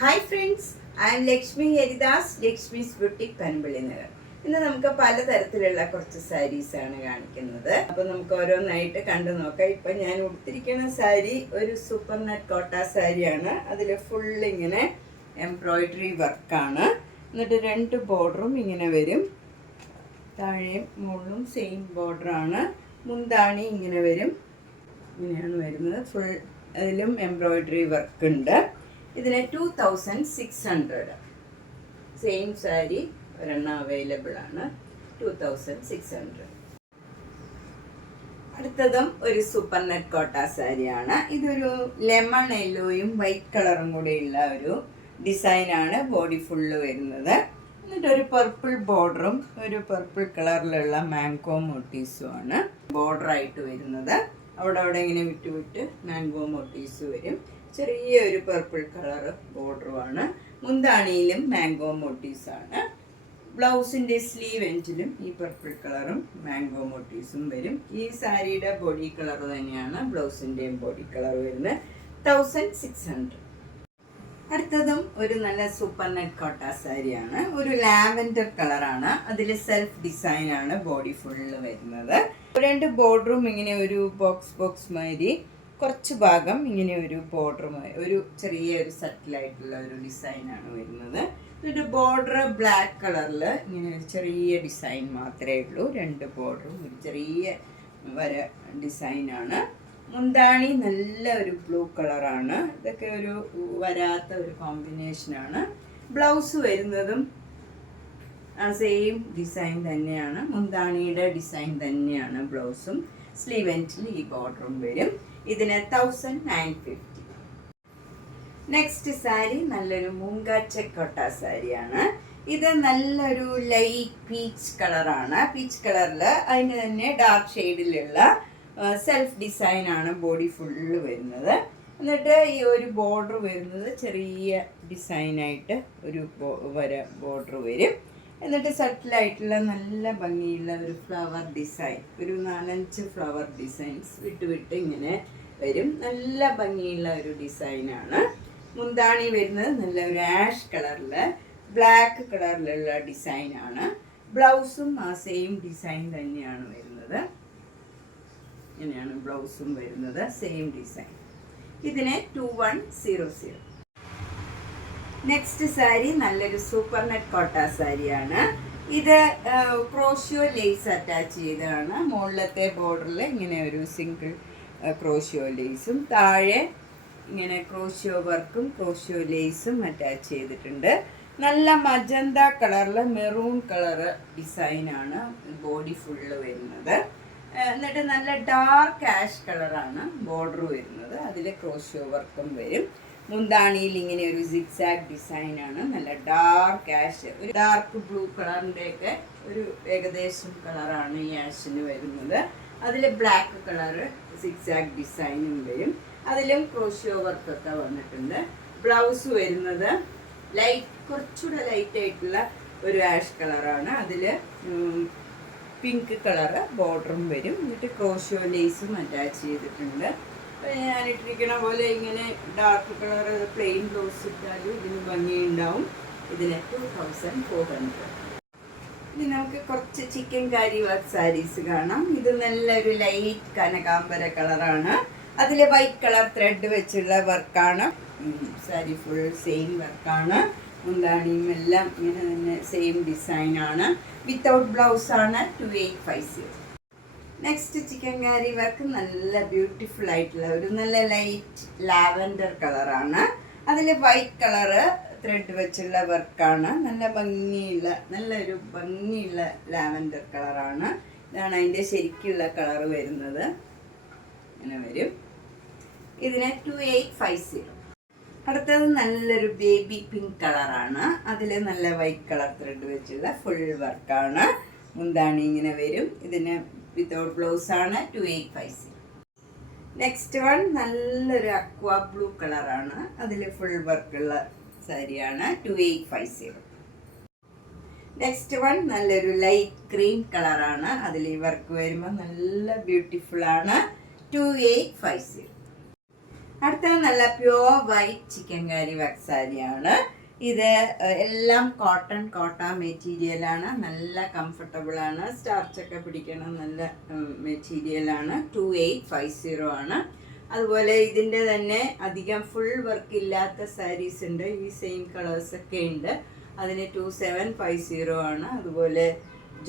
Hi friends, I M Lakshmi Haridas, Lakshmi's boutique Panampilly Nagar. ഇന്ന് നമുക്ക് പലതരത്തിലുള്ള കുറച്ച് സാരീസാണ് കാണിക്കുന്നത്. അപ്പോൾ നമുക്ക് ഓരോന്നായിട്ട് കണ്ടു നോക്കാം. ഇപ്പം ഞാൻ ഉടുത്തിരിക്കുന്ന സാരി ഒരു സൂപ്പർ നെറ്റ് കോട്ട സാരിയാണ്. അതിൽ ഫുൾ ഇങ്ങനെ എംബ്രോയിഡറി വർക്കാണ്. എന്നിട്ട് 2 ബോർഡറും ഇങ്ങനെ വരും. താഴെയും മുകളിലും സെയിം ബോർഡറാണ്. മുന്താണി ഇങ്ങനെ വരും. ഇങ്ങനെയാണ് വരുന്നത്. ഫുൾ അതിലും എംബ്രോയിഡറി വർക്ക് ഉണ്ട്. ഇതിന് 2600. സെയിം സാരി ഒരെണ്ണം അവൈലബിൾ ആണ്. 2600. അടുത്തതും ഒരു സൂപ്പർ നെറ്റ് കോട്ട സാരിയാണ്. ഇതൊരു ലെമൺ യെല്ലോയും വൈറ്റ് കളറും കൂടെയുള്ള ഒരു ഡിസൈനാണ്. ബോഡി ഫുള്ള് വരുന്നത്. എന്നിട്ട് ഒരു പർപ്പിൾ ബോർഡറും ഒരു പർപ്പിൾ കളറിലുള്ള മാംഗോ മോട്ടീസും ആണ് ബോർഡറായിട്ട് വരുന്നത്. അവിടെ ഇങ്ങനെ വിട്ട് മാംഗോ മോട്ടീസ് വരും. ചെറിയൊരു പർപ്പിൾ കളർ ബോർഡറുമാണ്. മുന്താണിയിലും മാംഗോ മോട്ടീസാണ്. ബ്ലൗസിൻ്റെ സ്ലീവ് എൻഡിലും ഈ പർപ്പിൾ കളറും മാംഗോ മോട്ടീസും വരും. ഈ സാരിയുടെ ബോഡി കളർ തന്നെയാണ് ബ്ലൗസിൻ്റെയും ബോഡി കളർ വരുന്നത്. 1600. അടുത്തതും ഒരു നല്ല സൂപ്പർ നെറ്റ് കോട്ട സാരിയാണ്. ഒരു ലാവൻഡർ കളറാണ്. അതിൽ സെൽഫ് ഡിസൈനാണ് ബോഡി ഫുള്ള് വരുന്നത്. 2 ബോർഡറും ഇങ്ങനെ ഒരു ബോക്സ് മാതിരി, കുറച്ച് ഭാഗം ഇങ്ങനെ ഒരു ബോർഡറുമായി ഒരു ചെറിയൊരു സട്ടിലായിട്ടുള്ള ഒരു ഡിസൈനാണ് വരുന്നത്. ഒരു ബോർഡർ ബ്ലാക്ക് കളറിൽ ഇങ്ങനെ ഒരു ചെറിയ ഡിസൈൻ മാത്രമേ ഉള്ളൂ. 2 ബോർഡറും ഒരു ചെറിയ വര ഡിസൈനാണ്. മുന്താണി നല്ല ഒരു ബ്ലൂ കളറാണ്. ഇതൊക്കെ ഒരു വരാത്ത ഒരു കോമ്പിനേഷനാണ്. ബ്ലൗസ് വരുന്നതും സെയിം ഡിസൈൻ തന്നെയാണ്. മുന്താണിയുടെ ഡിസൈൻ തന്നെയാണ് ബ്ലൗസും. സ്ലീവ് എൻഡിൽ ഈ ബോർഡറും വരും. ഇതിന് 1950. നെക്സ്റ്റ് സാരി നല്ലൊരു മൂങ്കാച്ച കോട്ട സാരിയാണ്. ഇത് നല്ലൊരു ലൈറ്റ് പീച്ച് കളറാണ്. പീച്ച് കളറിൽ അതിന് തന്നെ ഡാർക്ക് ഷെയ്ഡിലുള്ള സെൽഫ് ഡിസൈനാണ് ബോഡി ഫുള്ള് വരുന്നത്. എന്നിട്ട് ഈ ഒരു ബോർഡർ വരുന്നത് ചെറിയ ഡിസൈനായിട്ട് ഒരു വര ബോർഡർ വരും. എന്നിട്ട് സട്ടിലായിട്ടുള്ള നല്ല ഭംഗിയുള്ള ഒരു ഫ്ലവർ ഡിസൈൻ, ഒരു 4-5 ഫ്ലവർ ഡിസൈൻസ് വിട്ട് ഇങ്ങനെ വരും. നല്ല ഭംഗിയുള്ള ഒരു ഡിസൈനാണ്. മുന്താണി വരുന്നത് നല്ല ഒരു ആഷ് കളറിൽ ബ്ലാക്ക് കളറിലുള്ള ഡിസൈനാണ്. ബ്ലൗസും ആ സെയിം ഡിസൈൻ തന്നെയാണ് വരുന്നത്. ഇങ്ങനെയാണ് ബ്ലൗസും വരുന്നത്, സെയിം ഡിസൈൻ. ഇതിന് 2100. നെക്സ്റ്റ് സാരി നല്ലൊരു സൂപ്പർ നെറ്റ് കോട്ട സാരിയാണ്. ഇത് ക്രോഷ്യോ ലേസ് അറ്റാച്ച് ചെയ്തതാണ്. മുകളിലത്തെ ബോർഡറിൽ ഇങ്ങനെ ഒരു സിംഗിൾ ക്രോഷ്യോ ലേസും താഴെ ഇങ്ങനെ ക്രോഷ്യോ വർക്കും ക്രോഷ്യോ ലേസും അറ്റാച്ച് ചെയ്തിട്ടുണ്ട്. നല്ല മജന്ത കളറിൽ മെറൂൺ കളറ് ഡിസൈനാണ് ബോഡി ഫുള്ള് വരുന്നത്. എന്നിട്ട് നല്ല ഡാർക്ക് ആഷ് കളറാണ് ബോർഡർ വരുന്നത്. അതിൽ ക്രോഷ്യോ വർക്കും വരും. മുന്താണിയിൽ ഇങ്ങനെ ഒരു സിഗ്സാഗ് ഡിസൈനാണ്. നല്ല ഡാർക്ക് ആഷ്, ഒരു ഡാർക്ക് ബ്ലൂ കളറിൻ്റെയൊക്കെ ഒരു ഏകദേശം കളറാണ് ഈ ആഷിന് വരുന്നത്. അതിൽ ബ്ലാക്ക് കളറ് സിഗ്സാഗ് ഡിസൈനും വരും. അതിലും ക്രോഷ്യോ വർക്കൊക്കെ വന്നിട്ടുണ്ട്. ബ്ലൗസ് വരുന്നത് കുറച്ചുകൂടെ ലൈറ്റ് ആയിട്ടുള്ള ഒരു ആഷ് കളറാണ്. അതിൽ പിങ്ക് കളറ് ബോർഡറും വരും. എന്നിട്ട് ക്രോഷ്യോ ലേസും അറ്റാച്ച് ചെയ്തിട്ടുണ്ട്. ഞാനിട്ടിരിക്കണ പോലെ ഇങ്ങനെ ഡാർക്ക് കളർ പ്ലെയിൻ ബ്ലൗസ് ഇട്ടാലും ഇതിന് ഭംഗിയുണ്ടാവും. ഇതിന് 2400. ഇനി നമുക്ക് കുറച്ച് ചിക്കൻ കാരി വർക്ക് സാരീസ് കാണാം. ഇത് നല്ലൊരു ലൈറ്റ് കനകാംബര കളറാണ്. അതിൽ വൈറ്റ് കളർ ത്രെഡ് വെച്ചുള്ള വർക്കാണ്. സാരി ഫുൾ സെയിം വർക്കാണ്. മുന്താണിയും എല്ലാം ഇങ്ങനെ തന്നെ സെയിം ഡിസൈനാണ്. വിത്തൗട്ട് ബ്ലൗസാണ്. 2850. നെക്സ്റ്റ് ചിക്കൻ കാരി വർക്ക് നല്ല ബ്യൂട്ടിഫുൾ ആയിട്ടുള്ള ഒരു നല്ല ലൈറ്റ് ലാവൻഡർ കളറാണ്. അതിൽ വൈറ്റ് കളറ് ത്രെഡ് വെച്ചുള്ള വർക്കാണ്. നല്ലൊരു ഭംഗിയുള്ള ലാവൻഡർ കളറാണ്. ഇതാണ് അതിൻ്റെ ശരിക്കുള്ള കളർ വരുന്നത്. ഇങ്ങനെ വരും. ഇതിന് 2850. അടുത്തത് നല്ലൊരു ബേബി പിങ്ക് കളറാണ്. അതിൽ നല്ല വൈറ്റ് കളർ ത്രെഡ് വെച്ചുള്ള ഫുൾ വർക്കാണ്. മുന്താണി ഇങ്ങനെ വരും. ഇതിന് വിത്തൗട്ട് ബ്ലൗസ് ആണ്. 2850. നെക്സ്റ്റ് വൺ നല്ലൊരു അക്വാ ബ്ലൂ കളറാണ്. അതിൽ ഫുൾ വർക്കുള്ള സാരിയാണ്. 2850. നെക്സ്റ്റ് വൺ നല്ലൊരു ലൈറ്റ് ക്രീം കളറാണ്. അതിൽ ഈ വർക്ക് വരുമ്പോൾ നല്ല ബ്യൂട്ടിഫുൾ ആണ്. 2850. അടുത്ത നല്ല പ്യുവർ വൈറ്റ് ചിക്കൻ കാരി വർക്ക് സാരിയാണ്. ഇത് എല്ലാം കോട്ട മെറ്റീരിയലാണ്. നല്ല കംഫർട്ടബിൾ ആണ്. സ്റ്റാർച്ചൊക്കെ പിടിക്കണം നല്ല മെറ്റീരിയലാണ്. 2850 ആണ്. അതുപോലെ ഇതിൻ്റെ തന്നെ അധികം ഫുൾ വർക്ക് ഇല്ലാത്ത സാരീസ് ഉണ്ട്. ഈ സെയിം കളേഴ്സൊക്കെ ഉണ്ട്. അതിന് 2750 ആണ്. അതുപോലെ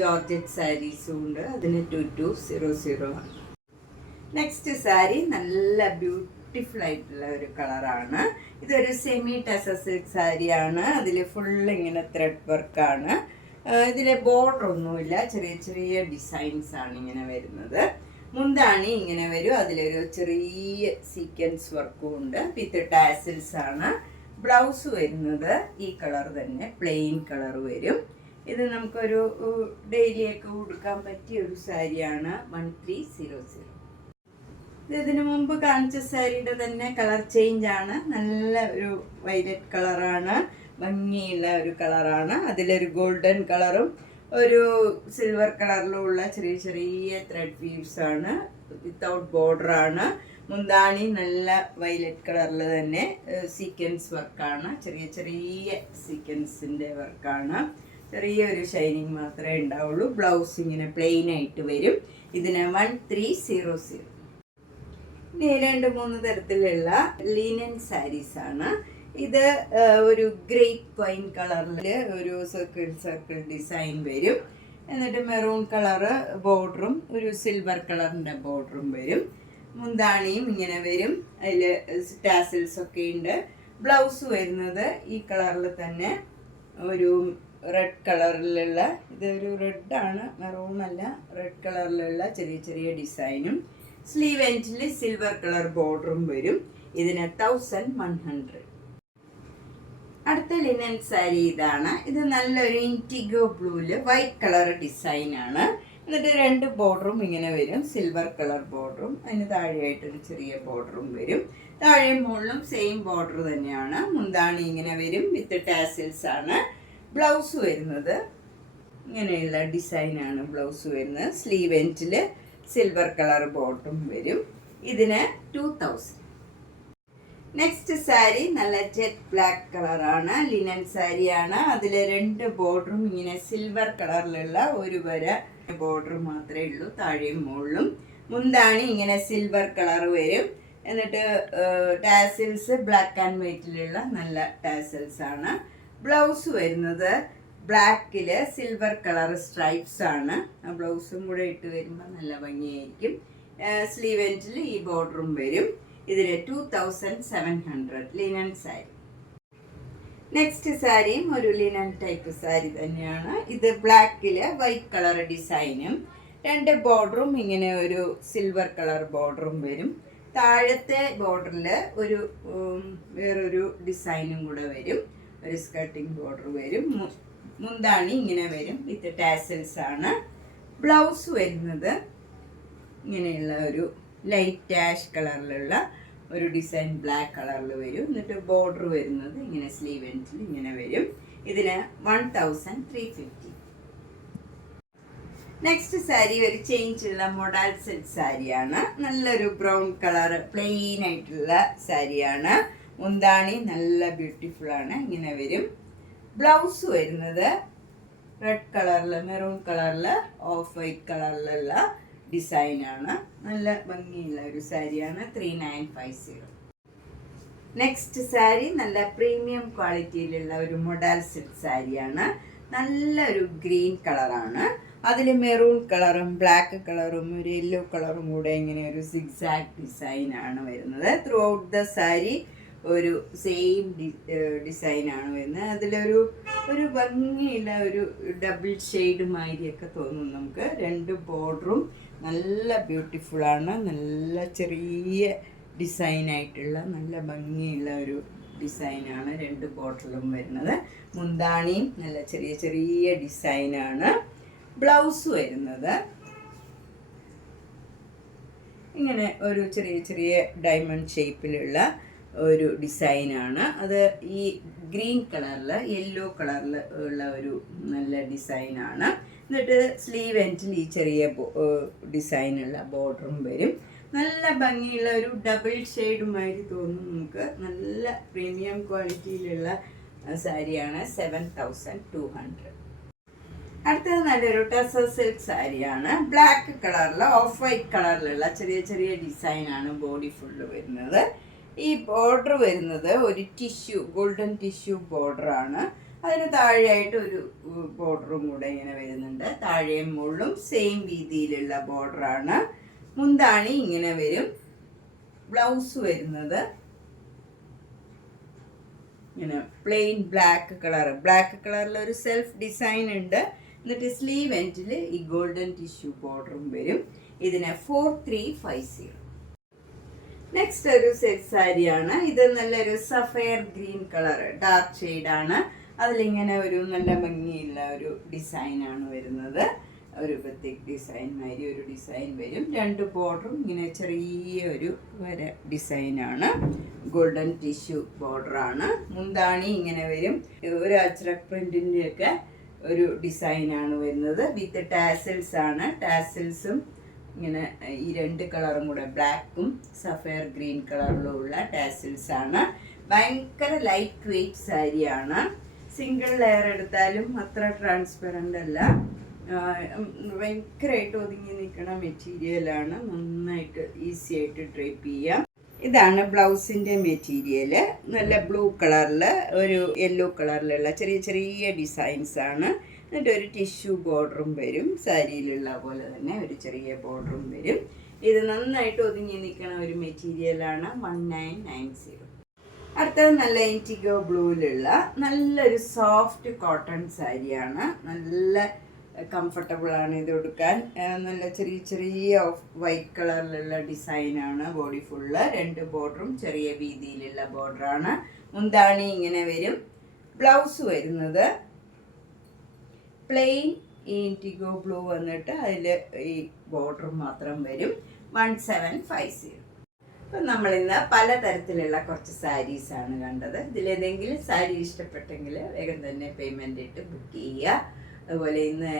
ജോർജറ്റ് സാരീസും ഉണ്ട്. അതിന് 2200 ആണ്. നെക്സ്റ്റ് സാരി നല്ല ബ്യൂട്ടിഫുൾ ആയിട്ടുള്ള ഒരു കളറാണ്. ഇതൊരു സെമി ടസർ സിൽക്ക് സാരിയാണ്. അതിൽ ഫുൾ ഇങ്ങനെ ത്രെഡ് വർക്കാണ്. ഇതിൽ ബോർഡർ ഒന്നുമില്ല, ചെറിയ ചെറിയ ഡിസൈൻസ് ആണ് ഇങ്ങനെ വരുന്നത്. മുന്താണി ഇങ്ങനെ വരും. അതിലൊരു ചെറിയ സീക്വൻസ് വർക്കും ഉണ്ട്. വിത്ത് ടാസിൽസ് ആണ്. ബ്ലൗസ് വരുന്നത് ഈ കളർ തന്നെ, പ്ലെയിൻ കളർ വരും. ഇത് നമുക്കൊരു ഡെയിലിയൊക്കെ ഉടുക്കാൻ പറ്റിയ ഒരു സാരിയാണ്. 1300. ഇതിനു മുമ്പ് കാണിച്ച സാരിയുടെ തന്നെ കളർ ചേഞ്ച് ആണ്. നല്ല ഒരു വയലറ്റ് കളറാണ്, ഭംഗിയുള്ള ഒരു കളറാണ്. അതിലൊരു ഗോൾഡൻ കളറും ഒരു സിൽവർ കളറിലുള്ള ചെറിയ ചെറിയ ത്രെഡ് വീവ്സ് ആണ്. വിത്തൗട്ട് ബോർഡർ ആണ്. മുന്താണി നല്ല വയലറ്റ് കളറിൽ തന്നെ സീക്വൻസ് വർക്കാണ്. ചെറിയ ചെറിയ സീക്വൻസിൻ്റെ വർക്കാണ്. ചെറിയൊരു ഷൈനിങ് മാത്രമേ ഉണ്ടാവുള്ളൂ. ബ്ലൗസ് ഇങ്ങനെ പ്ലെയിൻ ആയിട്ട് വരും. ഇതിന് 1300. ഇനി 2-3 തരത്തിലുള്ള ലിനൻ സാരീസ് ആണ്. ഇത് ഒരു ഗ്രേപ്പ് വൈൻ കളറിൽ ഒരു സർക്കിൾ ഡിസൈൻ വരും. എന്നിട്ട് മെറൂൺ കളറ് ബോർഡറും ഒരു സിൽവർ കളറിൻ്റെ ബോർഡറും വരും. മുന്താണിയും ഇങ്ങനെ വരും. അതിൽ ടാസിൽസ് ഒക്കെ ഉണ്ട്. ബ്ലൗസ് വരുന്നത് ഈ കളറിൽ തന്നെ ഒരു റെഡ് കളറിലുള്ള, ഇതൊരു റെഡാണ്, മെറൂൺ അല്ല, റെഡ് കളറിലുള്ള ചെറിയ ചെറിയ ഡിസൈനും സ്ലീവ് എൻഡിൽ സിൽവർ കളർ ബോർഡറും വരും. ഇതിന് 1100. അടുത്ത ലിനൻ സാരി ഇതാണ്. ഇത് നല്ലൊരു ഇൻറ്റിഗോ ബ്ലൂവിൽ വൈറ്റ് കളർ ഡിസൈനാണ്. എന്നിട്ട് 2 ബോർഡറും ഇങ്ങനെ വരും. സിൽവർ കളർ ബോർഡറും അതിന് താഴെയായിട്ടൊരു ചെറിയ ബോർഡറും വരും. താഴെയും മുകളിലും സെയിം ബോർഡർ തന്നെയാണ്. മുന്താണി ഇങ്ങനെ വരും. വിത്ത് ടാസിൽസ് ആണ്. ബ്ലൗസ് വരുന്നത് ഇങ്ങനെയുള്ള ഡിസൈനാണ് ബ്ലൗസ് വരുന്നത്. സ്ലീവ് എൻഡിൽ സിൽവർ കളർ ബോട്ടം വരും. ഇതിന് 2000. നെക്സ്റ്റ് സാരി നല്ല ജെറ്റ് ബ്ലാക്ക് കളറാണ്. ലിനൻ സാരിയാണ്. അതിൽ 2 ബോർഡറും ഇങ്ങനെ സിൽവർ കളറിലുള്ള ഒരു വര ബോർഡർ മാത്രമേ ഉള്ളൂ താഴെയും മുകളിലും. മുന്താണി ഇങ്ങനെ സിൽവർ കളർ വരും. എന്നിട്ട് ടാസിൽസ് ബ്ലാക്ക് ആൻഡ് വൈറ്റിലുള്ള നല്ല ടാസിൽസ് ആണ്. ബ്ലൗസ് വരുന്നത് ബ്ലാക്കിൽ സിൽവർ കളർ സ്ട്രൈപ്സ് ആണ്. ആ ബ്ലൗസും കൂടെ ഇട്ട് വരുമ്പോൾ നല്ല ഭംഗിയായിരിക്കും. സ്ലീവ് എൻഡിൽ ഈ ബോർഡറും വരും. ഇതിന് 2700 ലിനൻ സാരി. നെക്സ്റ്റ് സാരിയും ഒരു ലിനൻ ടൈപ്പ് സാരി തന്നെയാണ്. ഇത് ബ്ലാക്കിൽ വൈറ്റ് കളർ ഡിസൈനും 2 ബോർഡറും ഇങ്ങനെ ഒരു സിൽവർ കളർ ബോർഡറും വരും. താഴത്തെ ബോർഡറിൽ ഒരു വേറൊരു ഡിസൈനും കൂടെ വരും. ഒരു സ്കർട്ടിങ് ബോർഡർ വരും. മുന്താണി ഇങ്ങനെ വരും. വിത്ത് ടാസൽസ് ആണ്. ബ്ലൗസ് വരുന്നത് ഇങ്ങനെയുള്ള ഒരു ലൈറ്റ് ആഷ് കളറിലുള്ള ഒരു ഡിസൈൻ ബ്ലാക്ക് കളറിൽ വരും. എന്നിട്ട് ബോർഡർ വരുന്നത് ഇങ്ങനെ സ്ലീവ് എൻഡിൽ ഇങ്ങനെ വരും. ഇതിന് 1350. നെക്സ്റ്റ് സാരി ഒരു ചേഞ്ച് ഉള്ള മോഡൽ സിൽക്ക് സാരിയാണ്. നല്ലൊരു ബ്രൗൺ കളർ പ്ലെയിൻ ആയിട്ടുള്ള സാരിയാണ്. മുന്താണി നല്ല ബ്യൂട്ടിഫുൾ ആണ്. ഇങ്ങനെ വരും. ബ്ലൗസ് വരുന്നത് റെഡ് കളറിൽ, മെറൂൺ കളറിൽ, ഓഫ് വൈറ്റ് കളറിലുള്ള ഡിസൈനാണ്. നല്ല ഭംഗിയുള്ള ഒരു സാരിയാണ്. 3950. നെക്സ്റ്റ് സാരി നല്ല പ്രീമിയം ക്വാളിറ്റിയിലുള്ള ഒരു മോഡൽ സിൽക്ക് സാരിയാണ്. നല്ലൊരു ഗ്രീൻ കളറാണ്. അതിൽ മെറൂൺ കളറും ബ്ലാക്ക് കളറും ഒരു യെല്ലോ കളറും കൂടെ ഇങ്ങനെ ഒരു സിഗ്സാഗ് ഡിസൈനാണ് വരുന്നത്. ത്രൂ ഔട്ട് ദ സാരി ഒരു സെയിം ഡിസൈനാണ് വരുന്നത്. അതിലൊരു ഭംഗിയുള്ള ഒരു ഡബിൾ ഷെയ്ഡ് മാതിരിയൊക്കെ തോന്നും നമുക്ക്. 2 ബോർഡറും നല്ല ബ്യൂട്ടിഫുള്ളാണ്. നല്ല ചെറിയ ഡിസൈനായിട്ടുള്ള നല്ല ഭംഗിയുള്ള ഒരു ഡിസൈനാണ് 2 ബോർഡറിലും വരുന്നത്. മുന്താണിയും നല്ല ചെറിയ ചെറിയ ഡിസൈനാണ്. ബ്ലൗസ് വരുന്നത് ഇങ്ങനെ ഒരു ചെറിയ ചെറിയ ഡയമണ്ട് ഷേപ്പിലുള്ള ഒരു ഡിസൈനാണ്. അത് ഈ ഗ്രീൻ കളറിൽ യെല്ലോ കളറിൽ ഉള്ള ഒരു നല്ല ഡിസൈനാണ്. എന്നിട്ട് സ്ലീവ് എൻഡിൽ ഈ ചെറിയ ഡിസൈനുള്ള ബോർഡറും വരും. നല്ല ഭംഗിയുള്ള ഒരു ഡബിൾ ഷെയ്ഡുമാതിരി തോന്നും നമുക്ക്. നല്ല പ്രീമിയം ക്വാളിറ്റിയിലുള്ള സാരിയാണ്. 7200. അടുത്തത് നല്ലൊരു ടസർ സിൽക്ക് സാരിയാണ്. ബ്ലാക്ക് കളറിൽ ഓഫ് വൈറ്റ് കളറിലുള്ള ചെറിയ ചെറിയ ഡിസൈനാണ് ബോഡി ഫുള്ള് വരുന്നത്. ഈ ബോർഡർ വരുന്നത് ഒരു ഗോൾഡൻ ടിഷ്യൂ ബോർഡറാണ്. അതിന് താഴെയായിട്ട് ഒരു ബോർഡറും കൂടെ ഇങ്ങനെ വരുന്നുണ്ട്. താഴെയും മുകളിലും സെയിം രീതിയിലുള്ള ബോർഡറാണ്. മുന്താണി ഇങ്ങനെ വരും. ബ്ലൗസ് വരുന്നത് ഇങ്ങനെ പ്ലെയിൻ ബ്ലാക്ക് കളറിൽ ഒരു സെൽഫ് ഡിസൈൻ ഉണ്ട്. എന്നിട്ട് സ്ലീവ് എൻഡിൽ ഈ ഗോൾഡൻ ടിഷ്യൂ ബോർഡറും വരും. ഇതിന് 4350. നെക്സ്റ്റ് ഒരു സെറ്റ് സാരിയാണ്. ഇത് നല്ലൊരു സഫയർ ഗ്രീൻ കളർ ഡാർക്ക് ഷെയ്ഡാണ്. അതിലിങ്ങനെ ഒരു നല്ല ഭംഗിയുള്ള ഒരു ഡിസൈനാണ് വരുന്നത്. ഒരു പ്രത്യേക ഡിസൈൻ മാതിരി ഒരു ഡിസൈൻ വരും. രണ്ട് ബോർഡറും ഇങ്ങനെ ചെറിയ ഒരു വര ഡിസൈനാണ്. ഗോൾഡൻ ടിഷ്യൂ ബോർഡറാണ്. മുന്താണി ഇങ്ങനെ വരും. ഒരു അജ്രക് പ്രിന്റിൻ്റെയൊക്കെ ഒരു ഡിസൈനാണ് വരുന്നത്. വിത്ത് ടാസിൽസ് ആണ്. ടാസിൽസും ഇങ്ങനെ ഈ രണ്ട് കളറും കൂടെ ബ്ലാക്കും സഫയർ ഗ്രീൻ കളറിലുള്ള ടാസിൽസ് ആണ്. ഭയങ്കര ലൈറ്റ് വെയ്റ്റ് സാരിയാണ്. സിംഗിൾ ലെയർ എടുത്താലും അത്ര ട്രാൻസ്പെറൻ്റ് അല്ല. ഭയങ്കരമായിട്ട് ഒതുങ്ങി നിൽക്കുന്ന മെറ്റീരിയലാണ്. നന്നായിട്ട് ഈസി ആയിട്ട് ഡ്രൈപ്പ് ചെയ്യാം. ഇതാണ് ബ്ലൗസിൻ്റെ മെറ്റീരിയൽ. നല്ല ബ്ലൂ കളറിൽ ഒരു യെല്ലോ കളറിലുള്ള ചെറിയ ചെറിയ ഡിസൈൻസ് ആണ്. എന്നിട്ട് ഒരു ടിഷ്യൂ ബോർഡറും വരും. സാരിയിലുള്ള പോലെ തന്നെ ഒരു ചെറിയ ബോർഡറും വരും. ഇത് നന്നായിട്ട് ഒതുങ്ങി നിൽക്കുന്ന ഒരു മെറ്റീരിയലാണ്. 1990. അടുത്തത് നല്ല ഇൻറ്റിഗോ ബ്ലൂവിലുള്ള നല്ലൊരു സോഫ്റ്റ് കോട്ടൺ സാരിയാണ്. നല്ല കംഫർട്ടബിളാണ് ഇത് കൊടുക്കാൻ. നല്ല ചെറിയ ചെറിയ വൈറ്റ് കളറിലുള്ള ഡിസൈനാണ് ബോഡി ഫുള്ള്. രണ്ട് ബോർഡറും ചെറിയ വീതിയിലുള്ള ബോർഡറാണ്. മുന്താണി ഇങ്ങനെ വരും. ബ്ലൗസ് വരുന്നത് പ്ലെയിൻ ഇൻറ്റിഗോ ബ്ലൂ വന്നിട്ട് അതിൽ ഈ ബോർഡർ മാത്രം വരും. 1750. അപ്പം നമ്മളിന്ന് പലതരത്തിലുള്ള കുറച്ച് സാരീസാണ് കണ്ടത്. ഇതിലേതെങ്കിലും സാരി ഇഷ്ടപ്പെട്ടെങ്കിൽ വേഗം തന്നെ പേയ്മെൻ്റ് ഇട്ട് ബുക്ക് ചെയ്യുക. അതുപോലെ ഇന്ന്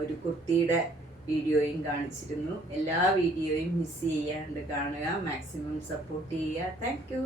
ഒരു കുർത്തിയുടെ വീഡിയോയും കാണിച്ചിരുന്നു. എല്ലാ വീഡിയോയും മിസ് ചെയ്യാണ്ട് കാണുക. മാക്സിമം സപ്പോർട്ട് ചെയ്യുക. Thank you.